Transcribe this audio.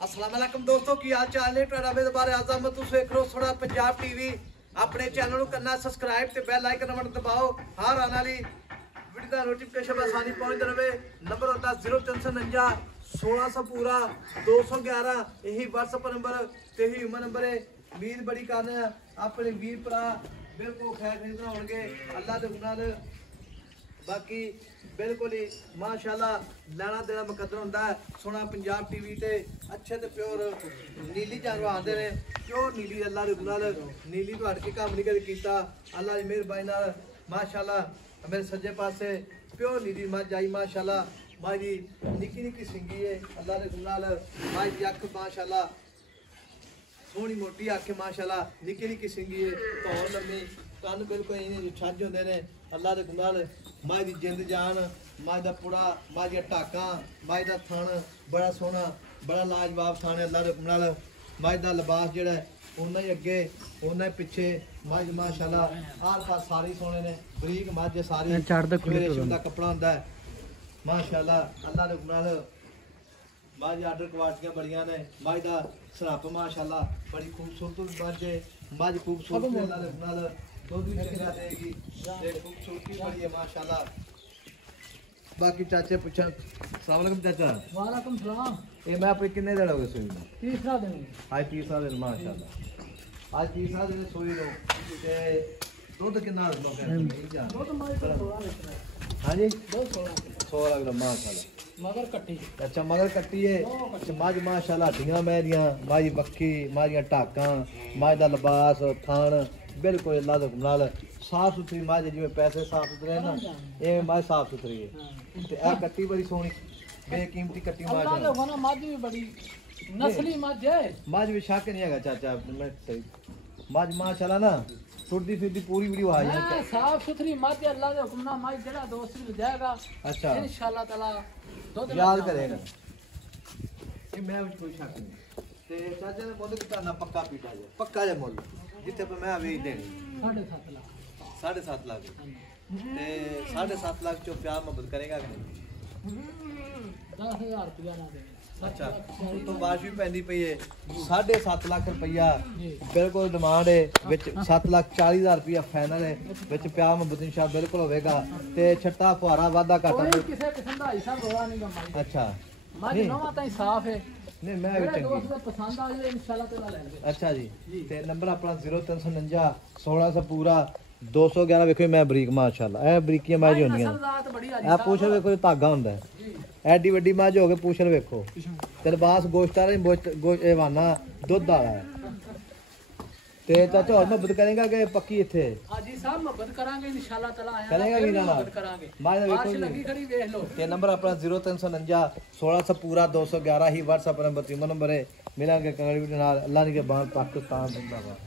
अस्सलाम वालेकुम दोस्तों की हाल चाल है ਤੁਹਾਡਾ ਮੇਰੇ ਬਾਰੇ ਆਜ਼ਮ ਤੁਸੀਂ ਵੇਖ ਰਹੇ ਹੋ ਥੋੜਾ ਪੰਜਾਬ ਟੀਵੀ ਆਪਣੇ ਚੈਨਲ ਨੂੰ ਕਰਨਾ ਸਬਸਕ੍ਰਾਈਬ ਤੇ ਬੈਲ ਆਈਕਨ ਬਟਨ ਦਬਾਓ ਹਰ ਆਉਣ ਵਾਲੀ ਵੀਡੀਓ ਦਾ ਨੋਟੀਫਿਕੇਸ਼ਨ ਆਸਾਨੀ ਪਹੁੰਚ ਰਹੇ ਨੰਬਰ ਹੁੰਦਾ 0349 1600 पूरा 211 यही WhatsApp नंबर ते ही ह्यूमन नंबर है उम्मीद बड़ी करने अपने वीर भरा बिल्कुल खैर खरीदना होंगे अल्लाह के नाल बाकी बिल्कुल ही माशाल्लाह लैना देना मुकद्दर होंदा है सोना पंजाब टीवी ते अच्छे ते प्योर नीली जानवर आंदे ने प्योर नीली अल्लाह दे नाल नीली तो हट के काम नहीं कदे कीता अल्लाह दी मेहरबानी नाल माशाल्लाह मेरे सज्जे पासे प्योर नीली मझ आई माशाल्लाह माजी निकी निकी सिंगी है अल्लाह दे नाल माजी दी अख माशाल्लाह सोहनी मोटी अख माशाल्लाह निकी निकी सिंगी है धौन लम्मी कन्न बिल्कुल इन्हें छज होंदे ने अल्लाह दे नाल माजी दी जिंद जान माजी दा पुड़ा माजी दा टाका माजी दा थण बड़ा सोहना बड़ा लाजवाब थण अल्लाह दे नाल माजी दा लिबास जेड़ा उन्ना ही अगे उन्ना ही पिछे माजी माशाल्लाह आर पास सारी सोहने ने बरीक मझ सारी रेशम दा कपड़ा हुंदा है माशाल्लाह अल्लाह दे नाल माजी आर्डर क्वालिटियां बड़ियां ने माजी दा सराप माशाल्लाह बड़ी खूबसूरत मझ है मझ खूबसूरत अल्लाह दे नाल दुध भी चंगा देगी ते खूबसूरती बड़ी है माशाल्लाह बाकी चाचे पूछा अस्सलाम वालेकुम चाचा वालेकुम सलाम ये मैं अपने कितने दिन हो गए सोई तीसरा दिन आज तीसरा दिन माशाल्लाह आज तीसरा दिन सोई लो ते दुध कितना लोग हैं दुध माई का 16 लीटर है हां जी दुध 16 16 किलो माशाल्लाह मगर कट्टी अच्छा मगर कट्टी है मझ माशाल्लाह हड्डियां मैरियां माजी बक्खी माजियां टाकां मझ दा लिबास थान बिल्कुल अल्लाह दे नाल साफ सुथरी मझ जिवें पैसे साफ सुथरे है ना ये मझ साफ सुथरी है ते आ कट्टी बड़ी सोहनी बेकीमती कट्टी मझ अल्लाह दे होना मझ भी बड़ी नस्ली मझ है मझ भी शक नहीं है चाचा मैं सही मझ माशाल्लाह ना टुटदी फिरदी पूरी वीडियो आ जाए साफ सुथरी मझ अल्लाह दे हुक्म ना मझ जेड़ा दोस्त भी जाएगा अच्छा इंशाल्लाह ताला दुध याद करेगा ये मैं कोई शक नहीं ते चाचा ने बोले कि ताना पक्का पीटा जाए पक्का जा मुल जिथे पे मैं वेच देनी 7.5 लाख 7.5 लाख ते 7.5 लाख चो प्यार मोहब्बत करेगा कि नहीं 10,000 रुपया ना दे अच्छा तो बारिश भी पैंदी पई है 7.5 लाख रुपया बिल्कुल डिमांड है विच 7,40,000 रुपया फाइनल है विच प्यार मोहब्बत इंशाअल्लाह बिल्कुल होवेगा ते छट्टा फुहारा वादा घाटा कोई किसी किस्म दा हिसाब रोला नहीं गमाई अच्छा मझ नवा ताई साफ है नहीं मैं भी चंगी दोस्त को पसंद आ जाए इंशाल्लाह ताला ले लेंगे अच्छा जी ते नंबर अपना 0349 1600 पूरा 211 वेखो मैं बरीक माशाल्लाह ए बरीकियां माज होंदियां जात बड़ी आ ए पूछ वेखो धागा हुंदा है एडी वड्डी माज हो के पूछ वेखो ते लिबास गोश्त वाला वाना दुध वाला है ते चाचा और मोहब्बत करेगा कि पक्की इथे हाजी साहब मोहब्बत करांगे इंशाल्लाह ताला आया करेगा भी ना मोहब्बत करांगे माज बारिश वेखो लगी खड़ी देख लो ते नंबर अपना 0349 1600 पूरा 211 ही WhatsApp नंबर 3 नंबर है मिलांगे कगड़ी नाल अल्लाह ने के बाहर पाकिस्तान जिंदाबाद।